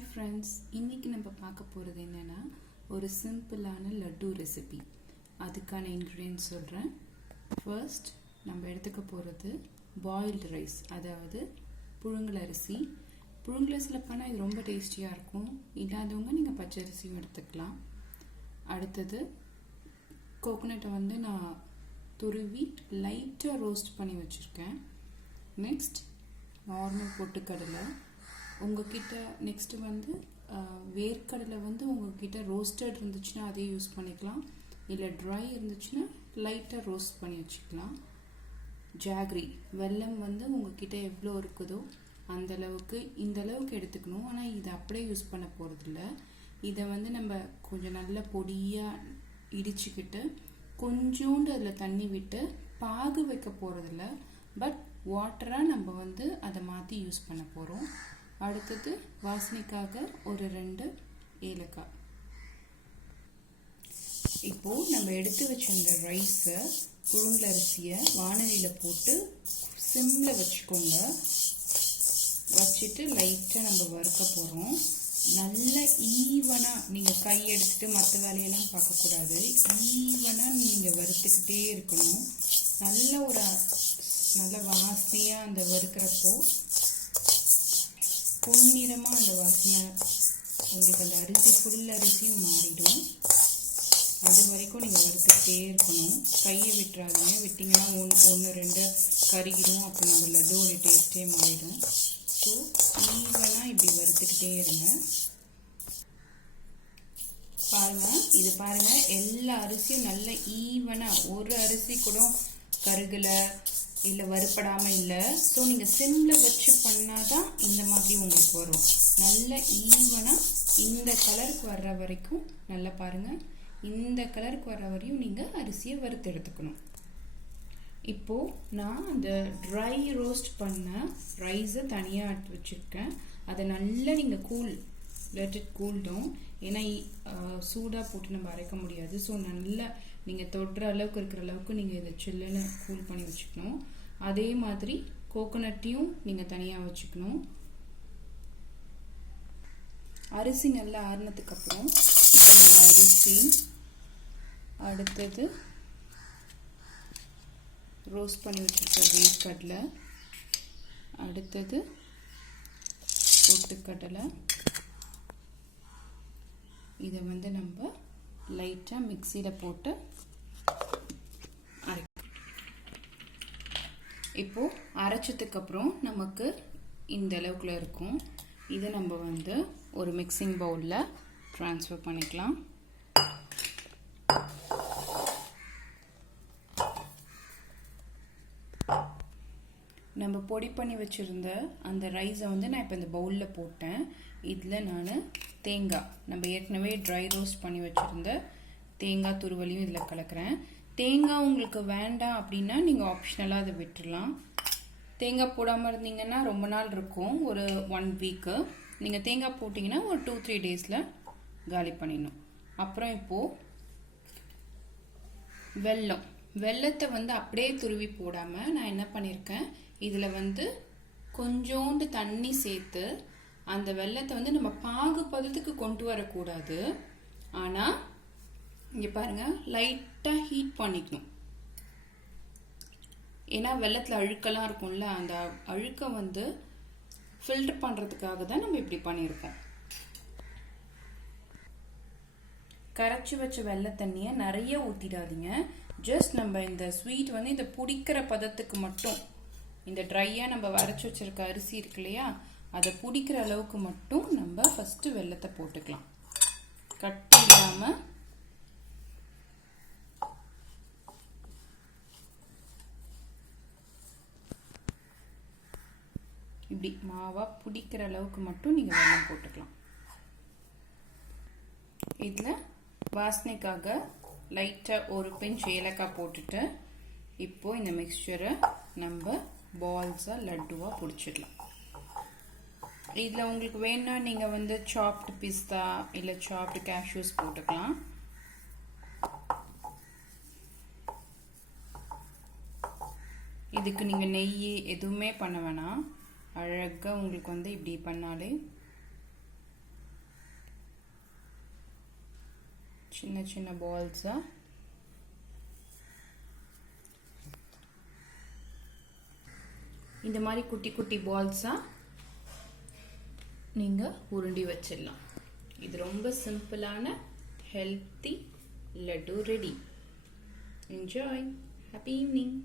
Hi friends, இன்றைக்கி நம்ம பார்க்க போகிறது என்னென்னா ஒரு சிம்பிளான லட்டு ரெசிபி. அதுக்கான இன்க்ரீடியன்ஸ் சொல்கிறேன். ஃபர்ஸ்ட் நம்ம எடுத்துக்க போகிறது பாயில்டு ரைஸ், அதாவது புழுங்கலரிசி. புழுங்கலரிசியில் பண்ணால் இது ரொம்ப டேஸ்டியாக இருக்கும். இல்லாதவங்க நீங்கள் பச்சரிசியும் எடுத்துக்கலாம். அடுத்தது கோகோனட்டை நான் துருவி லைட்டாக ரோஸ்ட் பண்ணி வச்சுருக்கேன். நெக்ஸ்ட் நார்மல் பொட்டுக்கடலை உங்ககிட்ட. நெக்ஸ்ட்டு வேர்க்கடலை உங்ககிட்ட ரோஸ்டட் இருந்துச்சுன்னா அதே யூஸ் பண்ணிக்கலாம், இல்லை ட்ரை இருந்துச்சுன்னா லைட்டாக ரோஸ்ட் பண்ணி வச்சுக்கலாம். ஜாகரி வெல்லம் உங்ககிட்ட எவ்வளோ இருக்குதோ அந்தளவுக்கு இந்த அளவுக்கு எடுத்துக்கணும். ஆனால் இதை அப்படியே யூஸ் பண்ண போகிறதில்ல. இதை நம்ம கொஞ்சம் நல்ல பொடியாக இடிச்சுக்கிட்டு கொஞ்சோண்டு அதில் தண்ணி விட்டு பாகு வைக்க போகிறதில்ல, பட் வாட்டராக நம்ம அதை மாற்றி யூஸ் பண்ண போகிறோம். அடுத்தது வாசனைக்காக ஒரு 2 ஏலக்காய். இப்போது நம்ம எடுத்து வச்சிருந்த ரைஸை புழுங்கலரிசியை வானலியில் போட்டு சிம்மில் வச்சுக்கோங்க. வச்சுட்டு லைட்டாக நம்ம வறுக்க போகிறோம். நல்ல ஈவனாக நீங்கள் கை எடுத்துகிட்டு மற்ற வேலையெல்லாம் பார்க்கக்கூடாது. ஈவனாக நீங்கள் வறுத்துக்கிட்டே இருக்கணும். நல்ல வாசனையாக அந்த வறுக்கிறப்போ பொன்னிறமாக அந்த வாசனை உங்களுக்கு அந்த அரிசி ஃபுல் அரிசியும் மாறிடும். அது வரைக்கும் நீங்கள் வறுத்துக்கிட்டே இருக்கணும். கையை விட்டுறாதுங்க. விட்டிங்கன்னா 1-2 கருகிடும். அப்போ நம்ம லட்டோட டேஸ்ட்டே மாறிடும். ஸோ ஈவனாக இப்படி வறுத்துக்கிட்டே இருங்க. பாருங்கள் எல்லா அரிசியும் நல்ல ஈவனாக, ஒரு அரிசி கூட கருகலை இல்லை வறுப்படாமல் இல்லை. ஸோ நீங்கள் சிம்மில் வச்சு பண்ணாதான் இந்த மாதிரி உங்களுக்கு வரும். நல்ல ஈவனாக இந்த கலருக்கு வர்ற வரைக்கும் நல்லா பாருங்கள். இந்த கலருக்கு வர்ற வரையும் நீங்கள் அரிசியை வறுத்து எடுத்துக்கணும். இப்போது நான் அந்த ட்ரை ரோஸ்ட் பண்ண ரைஸை தனியாக எடுத்து வச்சுருக்கேன். அதை நல்லா நீங்கள் லெட் இட் கூல்டும். ஏன்னா சூடாக போட்டு நம்ம அரைக்க முடியாது. ஸோ நல்லா நீங்கள் தொடுற அளவுக்கு இருக்கிற அளவுக்கு நீங்கள் இதை சில்லுன்னு கூல் பண்ணி வச்சுக்கணும். அதே மாதிரி கோகோனட்டையும் நீங்கள் தனியாக வச்சுக்கணும். அரிசி நல்லா ஆறுனதுக்கப்புறம் இப்போ நம்ம அரிசி, அடுத்தது ரோஸ்ட் பண்ணி வச்சுருக்க வேர்க்கடலை, அடுத்தது பொட்டுக்கடலை, இதை நம்ம லைட்டாக மிக்சியில் போட்டு இப்போது அரைச்சதுக்கப்புறம் நமக்கு இந்த அளவுக்குள்ள இருக்கும். இதை நம்ம ஒரு மிக்சிங் பவுலில் ட்ரான்ஸ்ஃபர் பண்ணிக்கலாம். நம்ம பொடி பண்ணி வச்சுருந்த அந்த ரைஸை நான் இப்போ இந்த பவுலில் போட்டேன். இதில் நான் தேங்காய், நம்ம ஏற்கனவே ட்ரை ரோஸ்ட் பண்ணி வச்சுருந்த தேங்காய் துருவலையும் இதில் கலக்கிறேன். தேங்காய் உங்களுக்கு வேண்டாம் அப்படின்னா நீங்கள் ஆப்ஷனலாக அதை விட்டுடலாம். தேங்காய் போடாமல் இருந்தீங்கன்னா ரொம்ப நாள் இருக்கும், ஒரு 1 வீக்கு. நீங்கள் தேங்காய் போட்டிங்கன்னா ஒரு 2-3 டேஸில் காலி பண்ணிடணும். அப்புறம் இப்போது வெல்லத்தை அப்படியே துருவி போடாமல் நான் என்ன பண்ணியிருக்கேன், இதில் கொஞ்சோண்டு தண்ணி சேர்த்து அந்த வெல்லத்தை நம்ம பாகு பதத்துக்கு கொண்டு வரக்கூடாது. ஆனால் இங்கே பாருங்கள், லைட்டாக ஹீட் பண்ணிக்கணும். ஏன்னா வெல்லத்தில் அழுக்கெல்லாம் இருக்கும்ல, அந்த அழுக்கை ஃபில்டர் பண்ணுறதுக்காக தான் நம்ம இப்படி பண்ணியிருக்கோம். கரைச்சி வச்ச வெள்ளை தண்ணியை நிறைய ஊற்றிடாதீங்க. ஜஸ்ட் நம்ம இந்த ஸ்வீட் இந்த பிடிக்கிற பதத்துக்கு மட்டும், இந்த ட்ரையாக நம்ம வரைச்சி வச்சிருக்க அரிசி இருக்கு இல்லையா, அதை பிடிக்கிற அளவுக்கு மட்டும் நம்ம ஃபஸ்ட்டு வெல்லத்தை போட்டுக்கலாம். கட்டி இல்லாமல் இப்படி மாவாக பிடிக்கிற அளவுக்கு மட்டும் நீங்கள் வெல்லம் போட்டுக்கலாம். இதில் வாசனைக்காக லைட்டாக ஒரு பிஞ்ச் ஏலக்காய் போட்டுட்டு இப்போது இந்த மிக்சரை நம்ம பால்ஸாக லட்டுவாக பிடிச்சிடலாம். இதில் உங்களுக்கு வேணும்னா நீங்கள் சாப்டு பிஸ்தா இல்லை சாப்டு கேஷ்யூஸ் போட்டுக்கலாம். இதுக்கு நீங்கள் நெய் எதுவுமே பண்ண வேணாம். அழகாக உங்களுக்கு இப்படி பண்ணாலே சின்ன சின்ன பால்ஸாக இந்த மாதிரி குட்டி குட்டி பால்ஸாக நீங்கள் உருண்டி வச்சிடலாம். இது ரொம்ப சிம்பிளான healthy laddu ready. Enjoy. Happy evening.